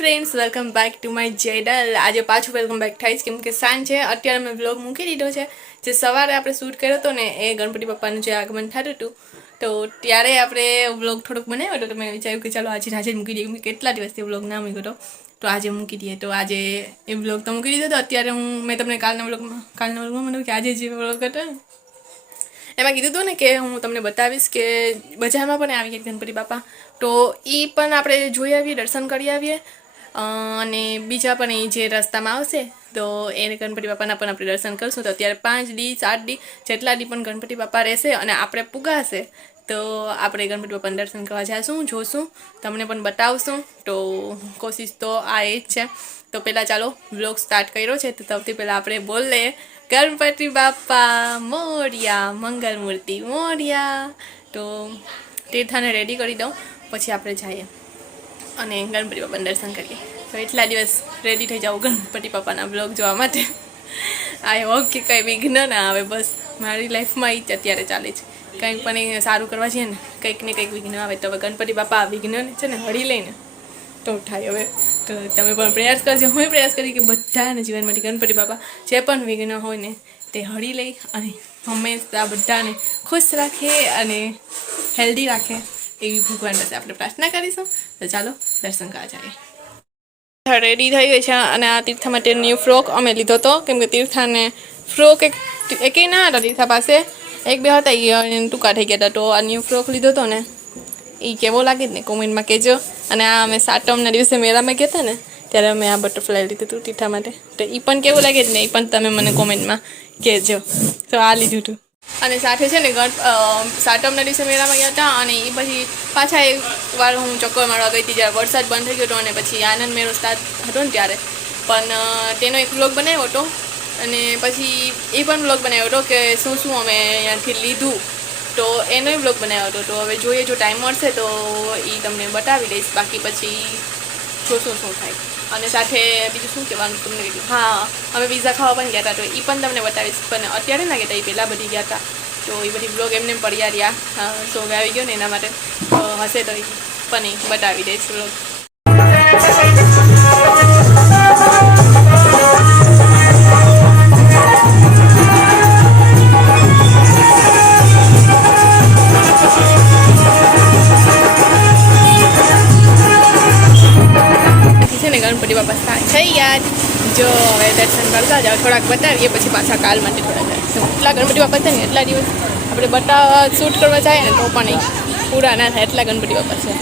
Friends welcome back to my channel. आज पाछू welcome back thighs केम के सांज है। अत्यारे मैं व्लॉग मूकी दीधो छे। जे सवारे आपणे शूट कर्यो तो ने ए गणपति बाप्पानुं जे आगमन थयुं हतुं तो त्यारे आपणे व्लॉग थोड़ोक बनाव्यो तो मैं विचार्युं के चालो आज मूकी दीए। केटला दिवसथी व्लॉग ना मूक्यो तो आज मूकी दीए। तो आज ए व्लॉग तो मूकी दीधो। तो अत्यारे मैं तमने कालना व्लॉगमां मतलब के आज जे व्लॉग हतो एमां कीधुं हतुं ने के हूँ तमने बतावीश के बजारमां पण आवी गया गणपति बाप्पा तो ई पण आपणे जोई आवीए, दर्शन करी आवीए અને બીજા પણ એ જે રસ્તામાં આવશે તો એને ગણપતિ બાપાના પણ આપણે દર્શન કરશું। તો અત્યારે 5 દી 7 દી જેટલા દી પણ ગણપતિ બાપા રહેશે અને આપણે પુગાશે તો આપણે ગણપતિ બાપાના દર્શન કરવા જઈશું, જોશું, તમને પણ બતાવશું। તો કોશિશ તો આ એ જ છે। તો પહેલાં ચાલો વ્લોગ સ્ટાર્ટ કર્યો છે તો સૌથી પહેલાં આપણે બોલીએ ગણપતિ બાપા મોર્યા, મંગલ મૂર્તિ મોર્યા। તો તીર્થાને રેડી કરી દઉં પછી આપણે જઈએ અને ગણપતિ બાપાના દર્શન કરીએ। તો એટલા દિવસ રેડી થઈ જાવ ગણપતિ બાપાના બ્લોગ જોવા માટે। આઈ હોપ કે કંઈ વિઘ્ન ના આવે। બસ મારી લાઈફમાં એ જ અત્યારે ચાલે છે, કંઈક પણ એ સારું કરવા જઈએ ને કંઈક ને કંઈક વિઘ્ન આવે તો હવે ગણપતિ બાપા વિઘ્નને છે ને હળી લઈને તો થાય। હવે તો તમે પણ પ્રયાસ કરજો, હું પ્રયાસ કરી કે બધાના જીવનમાંથી ગણપતિ બાપા જે પણ વિઘ્ન હોય ને તે હળી લઈ અને હંમેશા બધાને ખુશ રાખે અને હેલ્ધી રાખે એવી ભગવાન પાસે આપણે પ્રાર્થના કરીશું। તો ચાલો દર્શન કરવા જઈએ। રેડી થઈ ગઈ છે અને આ તીર્થા માટે ન્યૂ ફ્રોક અમે લીધો હતો કેમ કે તીર્થાને ફ્રોક એકેય ના હતા તીર્થા પાસે, એક બે હતા એ ટૂંકા થઈ ગયા હતા। તો આ ન્યૂ ફ્રોક લીધો હતો ને એ કેવો લાગે ને કોમેન્ટમાં કહેજો। અને આ અમે સાતમના દિવસે મેળામાં ગયા હતા ને ત્યારે અમે આ બટરફ્લાય લીધું હતું તીર્થા માટે, તો એ પણ કેવું લાગે ને એ પણ તમે મને કોમેન્ટમાં કહેજો। તો આ લીધું હતું અને સાથે છે ને સાતમના દિવસે મેળામાં ગયા હતા અને એ પછી પાછા એક વાર હું ચક્કર મારવા ગઈ હતી જ્યારે વરસાદ બંધ થઈ ગયો હતો અને પછી આનંદ મેળો સ્ટાર્ટ હતો ને ત્યારે પણ તેનો એક વ્લોગ બનાવ્યો હતો અને પછી એ પણ વ્લોગ બનાવ્યો હતો કે શું શું અમે અહીંયાથી લીધું તો એનો વ્લોગ બનાવ્યો હતો। તો હવે જોઈએ જો ટાઈમ મળશે તો એ તમને બતાવી દઈશ, બાકી પછી જોશું શું થાય। અને સાથે બીજું શું કહેવાનું તમને કીધું, હા અમે પિઝા ખાવા પણ ગયા હતા તો એ પણ તમને બતાવીશ, પણ અત્યારે ના ગયા હતા, એ પહેલાં બધી ગયા હતા તો એ બધી બ્લોગ એમને પડ્યા રહ્યા સોંગ આવી ગયો ને એના માટે હશે તો એ પણ બતાવી દઈશ બ્લોગ। ગણપતિ બાપા થઈ ગયા જો હવે દર્શન કરતા જાઓ, થોડાક બતાવીએ પછી પાછા કાલ માટે થોડા જાય। એટલા ગણપતિ બાપા છે ને એટલા દિવસ આપણે શૂટ કરવા જાય ને તો પણ પૂરા ના થાય એટલા ગણપતિ બાપા છે।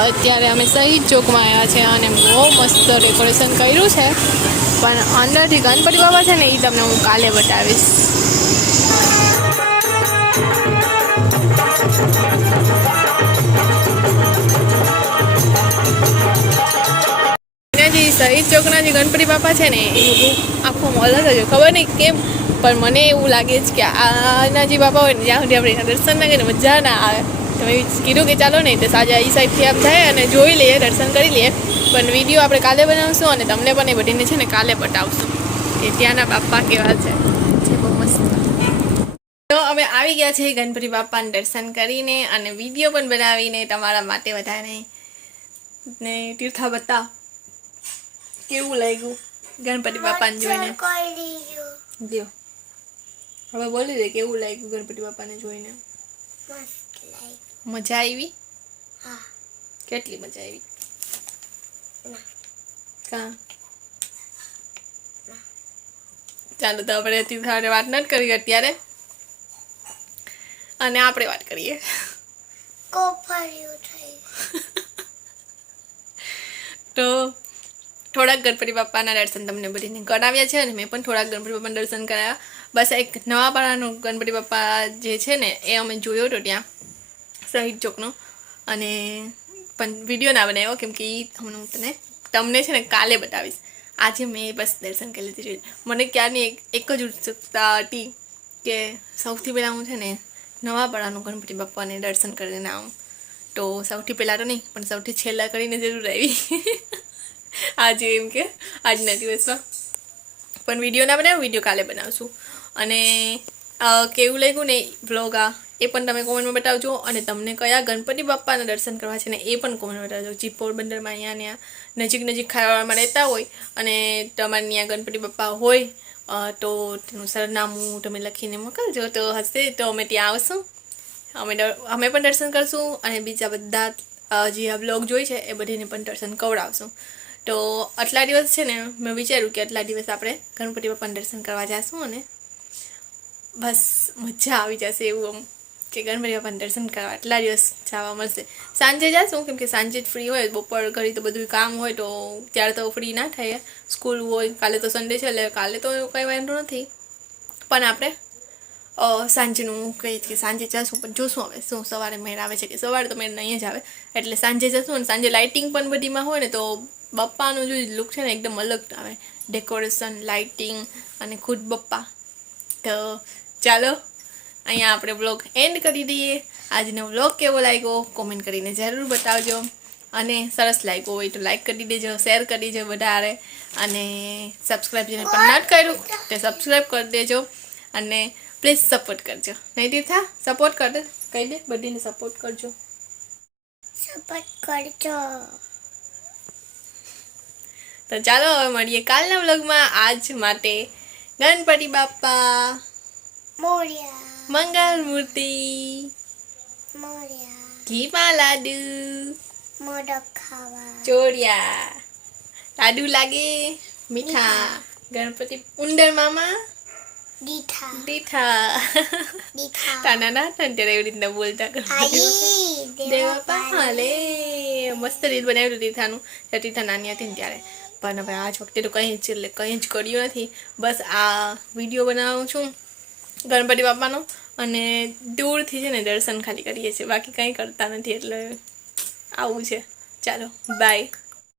અત્યારે અમે શહીદ ચોકમાં આવ્યા છે અને બહુ મસ્ત ડેકોરેશન કર્યું છે, પણ અંદરથી ગણપતિ બાપા છે ને એ તમને હું કાલે બતાવીશ। શહીદ ચોકના જે ગણપતિ બાપા છે ને એનું લુક આખો અલગ જ હોય. ખબર નહીં કેમ પણ મને એવું લાગે છે કે આના જે બાપા હોય ને જ્યાં સુધી આપણે દર્શન ના કરીએ મજા ના આવે. તો મેં કીધું કે ચાલો નહીં તો સાંજે એ સાઈડથી આપ જાય અને જોઈ લઈએ, દર્શન કરી લઈએ. પણ વિડીયો આપણે કાલે બનાવશું અને તમને પણ એ બધીને છે ને કાલે બતાવશું કે ત્યાંના બાપા કેવા છે. બહુ મસ્ત. તો અમે આવી ગયા છે ગણપતિ બાપાને દર્શન કરીને અને વિડીયો પણ બનાવીને તમારા માટે બધાને ને તીર્થા બતાવ કેવું લાગ્યું ગણપતિ બાપાને જોઈને. લ્યો હવે બોલી દે કેવું લાગ્યું ગણપતિ બાપાને જોઈને. મજા આવી? કેટલી મજા આવી? કા ચાલો તો આપણે તીર્થા વાત નથી કરી અત્યારે અને આપણે વાત કરીએ. તો થોડાક ગણપતિ બાપાના દર્શન તમને બધીને કરાવ્યા છે અને મેં પણ થોડાક ગણપતિ બાપાના દર્શન કરાવ્યા. બસ એક નવાપાડાનો ગણપતિ બાપા જે છે ને એ અમે જોયો હતો ત્યાં શહીદ ચોકનો, અને પણ વિડીયો ના બનાવ્યો કેમ કે એ હમણાં હું તમને છે ને કાલે બતાવીશ. આજે મેં બસ દર્શન કરી લીધી જોઈએ. મને ક્યારની એક જ ઉત્સુકતા હતી કે સૌથી પહેલાં હું છે ને નવાપાડાનું ગણપતિ બાપાને દર્શન કરીને આવું. તો સૌથી પહેલાં તો નહીં પણ સૌથી છેલ્લા કરીને જરૂર આવી આજે, એમ કે આજના દિવસમાં. પણ વિડીયો ના બનાવ્યો, વિડીયો કાલે બનાવશું. અને કેવું લાગ્યું ને વ્લોગ આ એ પણ તમે કોમેન્ટમાં બતાવજો. અને તમને કયા ગણપતિ બાપાના દર્શન કરવા છે ને એ પણ કોમેન્ટ બતાવજો. જે પોરબંદરમાં અહીંયા નજીક ખાવામાં રહેતા હોય અને તમારે ત્યાં ગણપતિ બાપા હોય તો તેનું સરનામું તમે લખીને મોકલજો તો હશે તો અમે ત્યાં આવશું. અમે પણ દર્શન કરશું અને બીજા બધા જે આ બ્લોગ જોઈ છે એ બધીને પણ દર્શન કવડાવશું. તો આટલા દિવસ છે ને મેં વિચાર્યું કે આટલા દિવસ આપણે ગણપતિ બાપાના દર્શન કરવા જઈશું અને બસ મજા આવી જશે એવું આમ કે ગણપતિ બાપાના દર્શન કરવા આટલા દિવસ જવા મળશે. સાંજે જઈશું કેમ કે સાંજે જ ફ્રી હોય, બપોર ઘડી તો બધું કામ હોય તો ત્યારે તો ફ્રી ના થાય, સ્કૂલ હોય. કાલે તો સન્ડે છે એટલે કાલે તો કંઈ વાંધો નથી, પણ આપણે સાંજનું કહીએ કે સાંજે જઈશું. પણ જોશું હવે શું સવારે મેળ આવે છે કે સવારે તો મેળ નહીં જ આવે, એટલે સાંજે જઈશું. અને સાંજે લાઇટિંગ પણ બધીમાં હોય ને તો બપ્પાનું જો લુક છે ને એકદમ અલગ આવે, ડેકોરેશન, લાઇટિંગ અને ખુદ બપ્પા. તો ચાલો અહીંયા આપણે વ્લોગ એન્ડ કરી દઈએ. આજનો વ્લોગ કેવો લાગ્યો કોમેન્ટ કરીને જરૂર બતાવજો. અને સરસ લાગ્યો હોય તો લાઈક કરી દેજો, શેર કરી દેજો બધારે. અને સબસ્ક્રાઈબ જેને પણ નથી કર્યું તે સબસ્ક્રાઈબ કરી દેજો અને પ્લીઝ સપોર્ટ કરજો. નહીં તીર્થા સપોર્ટ કર દે, કહી દે બધીને સપોર્ટ કરજો. તો ચાલો હવે મળીએ કાલના વ્લોગમાં. આજ માટે ગણપતિ બાપા મોર્યા, મંગલ મૂર્તિ, મોર્યા, ઘીમાં લાડુ, મોદક ખાવા, ચોરિયા, લાડુ લાગે મીઠા, ગણપતિ ઉંદર મામા દીઠા, દીઠા. દીઠા, તાના ના ત્યારે એવી રીતના બોલતા આઈ દેવા પાલે. મસ્ત રીત બનાવ્યું દીઠાનું ત્યારે દીઠા નાની હતી ને ત્યારે. પણ હવે આજ વખતે તો કંઈ જ કર્યું નથી. બસ આ વિડીયો બનાવું છું ગણપતિ બાપાનો અને દૂરથી છે ને દર્શન ખાલી કરીએ છીએ, બાકી કંઈ કરતા નથી. એટલે આવું છે. ચાલો બાય.